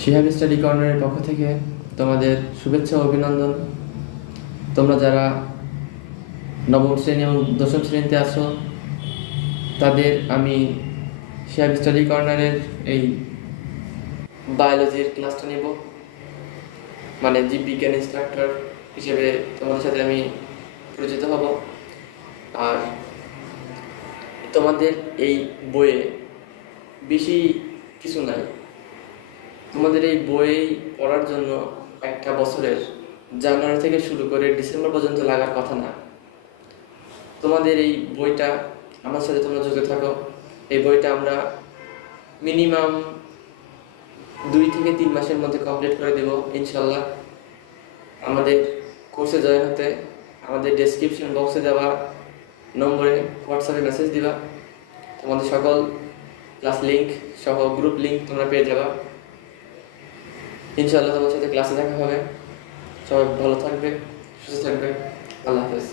Shihab study কর্নারের পক্ষ থেকে তোমাদের শুভেচ্ছা ও অভিনন্দন। তোমরা যারা নবম শ্রেণী এবং দশম শ্রেণীতে আছো তাদের আমি শিহাব স্টাডি কর্নারের এই বায়োলজির ক্লাসটা নেব, মানে জীববিজ্ঞান ইনস্ট্রাক্টর হিসেবে তোমাদের সাথে আমি পরিচিত হব। আর তোমাদের এই বইয়ে বেশি কিছু নাই। তোমাদের এই বই পড়ার জন্য একটা বছরের জানুয়ারি থেকে শুরু করে ডিসেম্বর পর্যন্ত লাগার কথা না। তোমাদের এই বইটা আমার সাথে তোমরা যুক্ত থাকো। এই বইটা আমরা মিনিমাম 2 থেকে 3 মাসের মধ্যে কমপ্লিট করে দেব ইনশাল্লাহ। আমাদের কোর্সে জয়েন হতে আমাদের ডেসক্রিপশন বক্সে দেওয়া নম্বরে হোয়াটসঅ্যাপে মেসেজ দিবা। তোমাদের সকল ক্লাস লিঙ্ক সহ গ্রুপ লিঙ্ক তোমরা পেয়ে যাবা। ইনশাআল্লাহ তোমার সাথে ক্লাসে দেখা হবে। সবাই ভালো থাকবে, সুস্থ থাকবে। আল্লাহ হাফেজ।